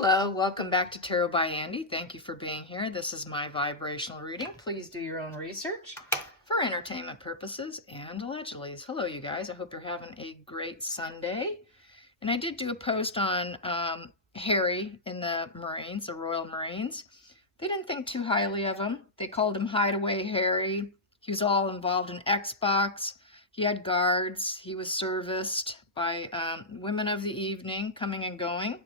Hello, welcome back to Tarot by Andy. Thank you for being here. This is my vibrational reading. Please do your own research for entertainment purposes and allegedly. Hello, you guys. I hope you're having a great Sunday. And I did do a post on Harry in the Marines, the Royal Marines. They didn't think too highly of him. They called him Hideaway Harry. He was all involved in Xbox. He had guards. He was serviced by women of the evening coming and going.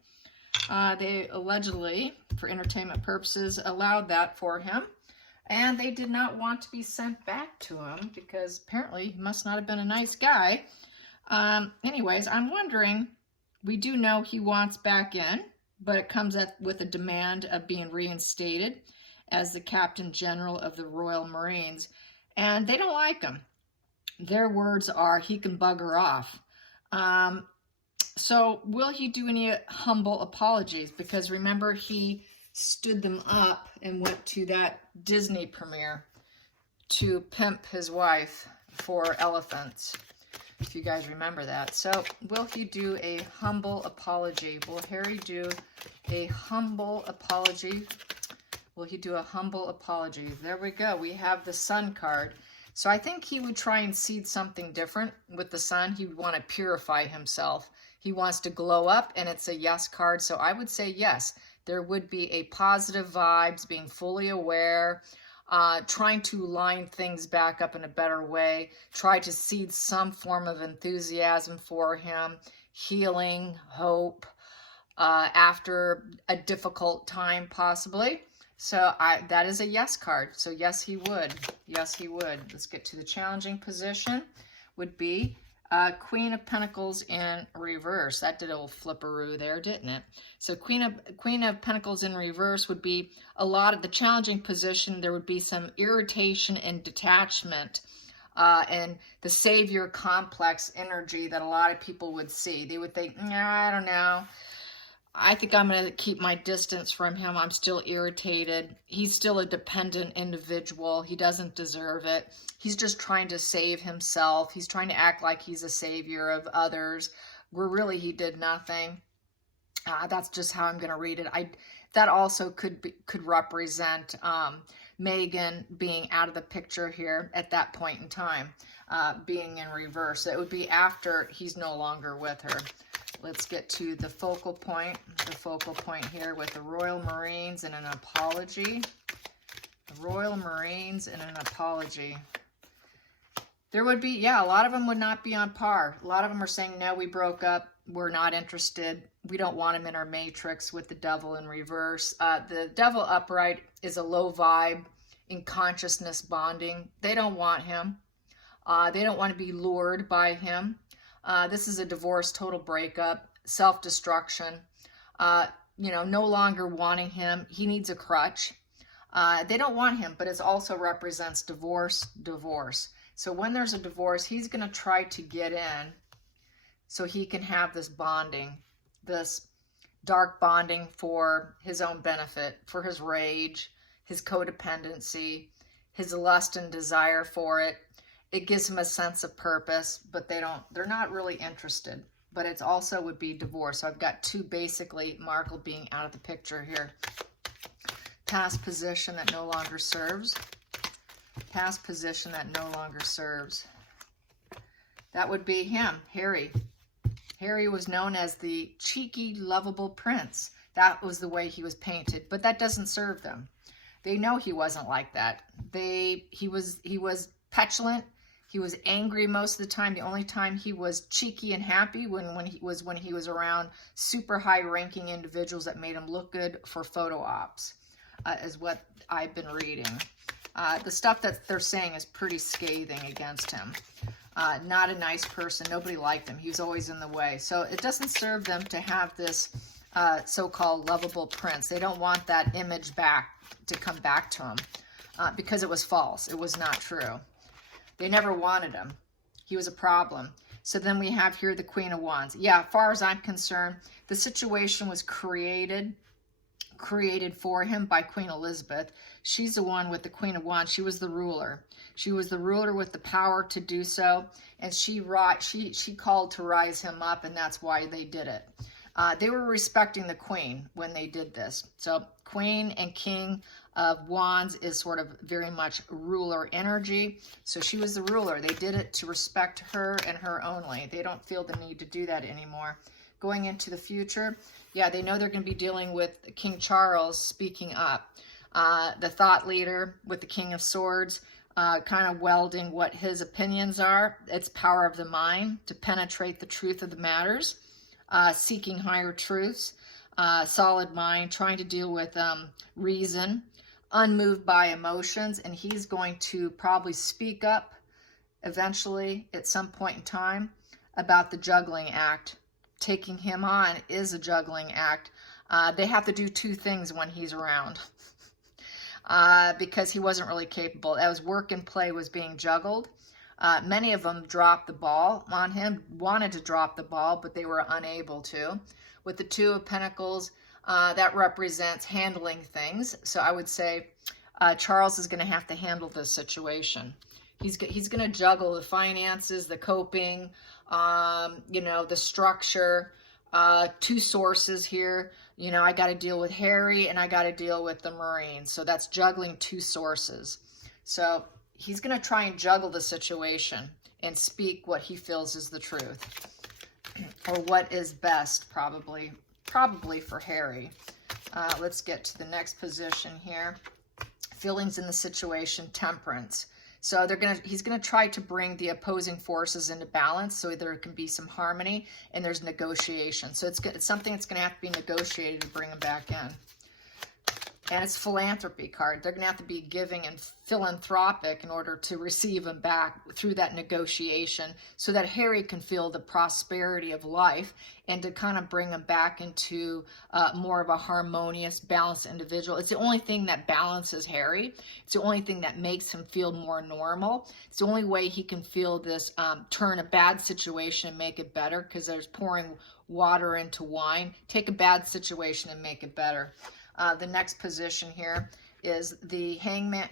They allegedly, for entertainment purposes, allowed that for him. And they did not want to be sent back to him because apparently he must not have been a nice guy. Anyways, I'm wondering, we do know he wants back in, but it comes with a demand of being reinstated as the Captain General of the Royal Marines. And they don't like him. Their words are, he can bugger off. So will he do any humble apologies? Because remember, he stood them up and went to that Disney premiere to pimp his wife for elephants, if you guys remember that. So will he do a humble apology? Will Harry do a humble apology? Will he do a humble apology? There we go. We have the Sun card. So I think he would try and seed something different with the Sun. He would want to purify himself. He wants to glow up, and it's a yes card. So I would say yes. There would be a positive vibes, being fully aware, trying to line things back up in a better way, try to seed some form of enthusiasm for him, healing, hope, after a difficult time possibly. So that is a yes card. So yes, he would. Yes, he would. Let's get to the challenging position. Would be Queen of Pentacles in reverse. That did a little flipperoo there, didn't it? So Queen of Pentacles in reverse would be a lot of the challenging position. There would be some irritation and detachment and the savior complex energy that a lot of people would see. They would think, nah, I don't know. I think I'm going to keep my distance from him. I'm still irritated. He's still a dependent individual. He doesn't deserve it. He's just trying to save himself. He's trying to act like he's a savior of others, where really he did nothing. That's just how I'm going to read it. That also could represent Megan being out of the picture here at that point in time, being in reverse. It would be after he's no longer with her. Let's get to the focal point here with the Royal Marines and an apology. The Royal Marines and an apology. There would be, yeah, a lot of them would not be on par. A lot of them are saying, no, we broke up. We're not interested. We don't want him in our matrix with the Devil in reverse. The Devil upright is a low vibe in consciousness bonding. They don't want him. They don't want to be lured by him. This is a divorce, total breakup, self-destruction, no longer wanting him. He needs a crutch. They don't want him, but it also represents divorce. So when there's a divorce, he's going to try to get in so he can have this bonding, this dark bonding for his own benefit, for his rage, his codependency, his lust and desire for it. It gives him a sense of purpose, but they're not really interested. But it also would be divorce. So I've got two basically Markle being out of the picture here. Past position that no longer serves. Past position that no longer serves. That would be him, Harry. Harry was known as the cheeky, lovable prince. That was the way he was painted, but that doesn't serve them. They know he wasn't like that. He was petulant. He was angry most of the time. The only time he was cheeky and happy when he was around super high-ranking individuals that made him look good for photo ops, is what I've been reading. The stuff that they're saying is pretty scathing against him. Not a nice person. Nobody liked him. He was always in the way. So it doesn't serve them to have this so-called lovable prince. They don't want that image back to come back to him because it was false. It was not true. They never wanted him. He was a problem. So then we have here the Queen of Wands. Yeah, as far as I'm concerned, the situation was created for him by Queen Elizabeth. She's the one with the Queen of Wands. She was the ruler. She was the ruler with the power to do so, and she called to rise him up, and that's why they did it. They were respecting the Queen when they did this. So Queen and King of Wands is sort of very much ruler energy. So she was the ruler. They did it to respect her and her only. They don't feel the need to do that anymore. Going into the future, yeah, they know they're going to be dealing with King Charles speaking up. The thought leader with the King of Swords, kind of welding what his opinions are. It's power of the mind to penetrate the truth of the matters, seeking higher truths, solid mind, trying to deal with reason, unmoved by emotions, and he's going to probably speak up eventually at some point in time about the juggling act. Taking him on is a juggling act. They have to do two things when he's around. Because he wasn't really capable. As work and play was being juggled, many of them dropped the ball on him, wanted to drop the ball, but they were unable to. With the Two of Pentacles, that represents handling things. So I would say Charles is going to have to handle this situation. He's going to juggle the finances, the coping, the structure, two sources here. I got to deal with Harry and I got to deal with the Marines. So that's juggling two sources. So he's going to try and juggle the situation and speak what he feels is the truth or what is best, probably for Harry. Let's get to the next position here. Feelings in the situation, temperance. So he's going to try to bring the opposing forces into balance so there can be some harmony and there's negotiation. So it's something that's going to have to be negotiated to bring them back in. And it's philanthropy card. They're going to have to be giving and philanthropic in order to receive them back through that negotiation so that Harry can feel the prosperity of life and to kind of bring him back into more of a harmonious, balanced individual. It's the only thing that balances Harry. It's the only thing that makes him feel more normal. It's the only way he can feel this, turn a bad situation and make it better, because there's pouring water into wine. Take a bad situation and make it better. The next position here is the Hangman,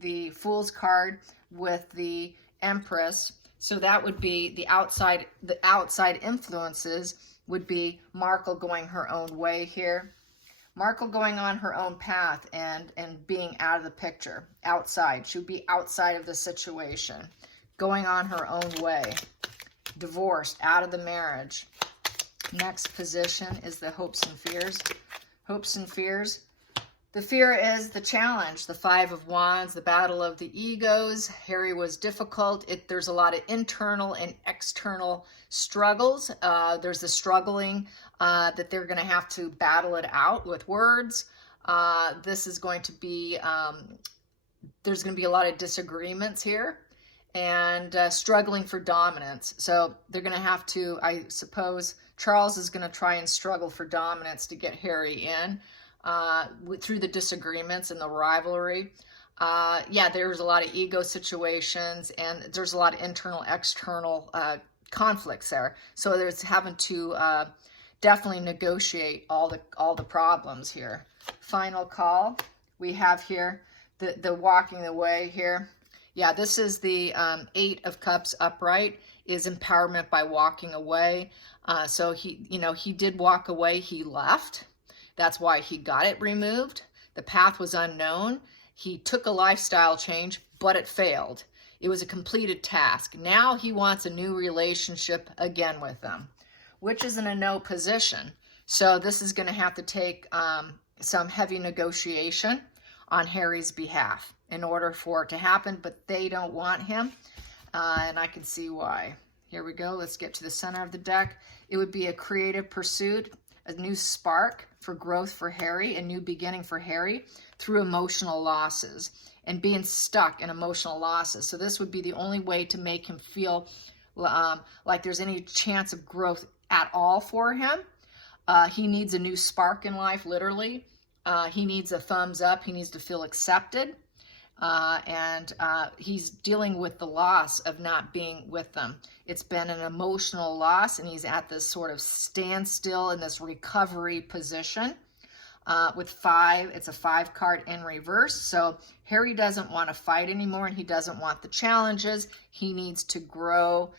the Fool's card with the Empress. So that would be the outside influences would be Markle going her own way here. Markle going on her own path and being out of the picture, outside. She would be outside of the situation, going on her own way, divorced, out of the marriage. Next position is the Hopes and Fears. Hopes and fears. The fear is the challenge, the Five of Wands, the battle of the egos. Harry was difficult. There's a lot of internal and external struggles. There's the struggling that they're going to have to battle it out with words. This is going to be, there's going to be a lot of disagreements here and struggling for dominance. So they're going to have to, I suppose, Charles is going to try and struggle for dominance to get Harry in through the disagreements and the rivalry. There's a lot of ego situations and there's a lot of internal, external conflicts there. So there's having to definitely negotiate all the problems here. Final call. We have here the walking away here. Yeah, this is the Eight of Cups upright, is empowerment by walking away. So he did walk away. He left. That's why he got it removed. The path was unknown. He took a lifestyle change, but it failed. It was a completed task. Now he wants a new relationship again with them, which is in a no position. So this is going to have to take some heavy negotiation on Harry's behalf in order for it to happen, but they don't want him, and I can see why. Here we go. Let's get to the center of the deck. It would be a creative pursuit, a new spark for growth for Harry, a new beginning for Harry through emotional losses and being stuck in emotional losses. So this would be the only way to make him feel like there's any chance of growth at all for him. He needs a new spark in life, literally. He needs a thumbs up. He needs to feel accepted. And he's dealing with the loss of not being with them. It's been an emotional loss, and he's at this sort of standstill in this recovery position. With 5, it's a 5 card in reverse. So Harry doesn't want to fight anymore, and he doesn't want the challenges. He needs to grow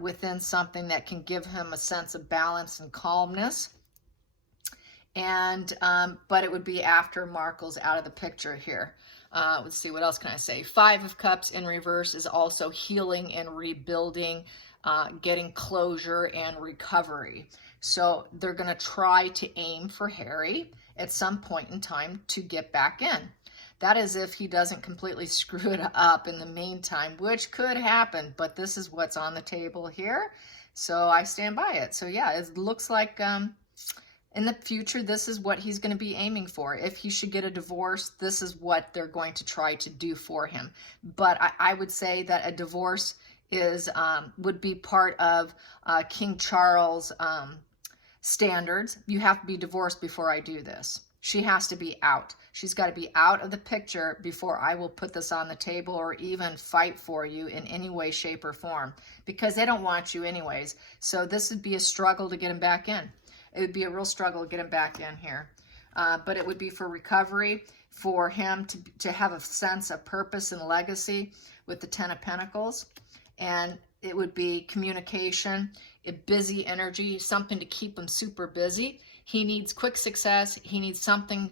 within something that can give him a sense of balance and calmness. And but it would be after Markle's out of the picture here. Let's see, what else can I say? Five of Cups in reverse is also healing and rebuilding, getting closure and recovery. So they're going to try to aim for Harry at some point in time to get back in. That is if he doesn't completely screw it up in the meantime, which could happen, but this is what's on the table here. So I stand by it. So yeah, it looks like in the future, this is what he's going to be aiming for. If he should get a divorce, this is what they're going to try to do for him. But I would say that a divorce is would be part of King Charles' standards. You have to be divorced before I do this. She has to be out. She's got to be out of the picture before I will put this on the table or even fight for you in any way, shape, or form, because they don't want you anyways. So this would be a struggle to get him back in. It would be a real struggle to get him back in here. But it would be for recovery, for him to have a sense of purpose and legacy with the Ten of Pentacles. And it would be communication, a busy energy, something to keep him super busy. He needs quick success. He needs something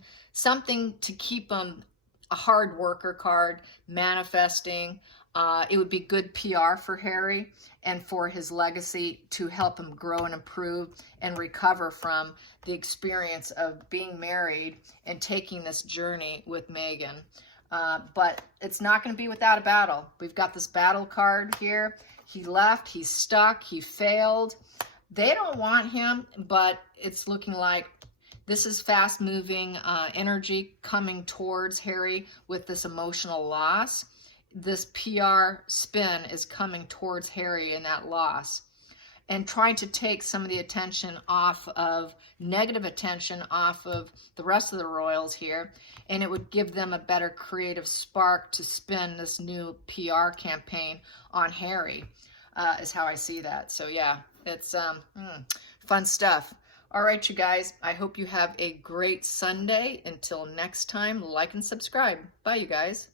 to keep him a hard worker card, manifesting. It would be good PR for Harry and for his legacy to help him grow and improve and recover from the experience of being married and taking this journey with Meghan. But it's not going to be without a battle. We've got this battle card here. He left, he's stuck, he failed. They don't want him, but it's looking like this is fast-moving energy coming towards Harry with this emotional loss. This PR spin is coming towards Harry in that loss, and trying to take some of the attention off of, negative attention off of the rest of the royals here, and it would give them a better creative spark to spin this new PR campaign on Harry, is how I see that. So yeah, it's fun stuff. All right, you guys, I hope you have a great Sunday. Until next time, like and subscribe. Bye, you guys.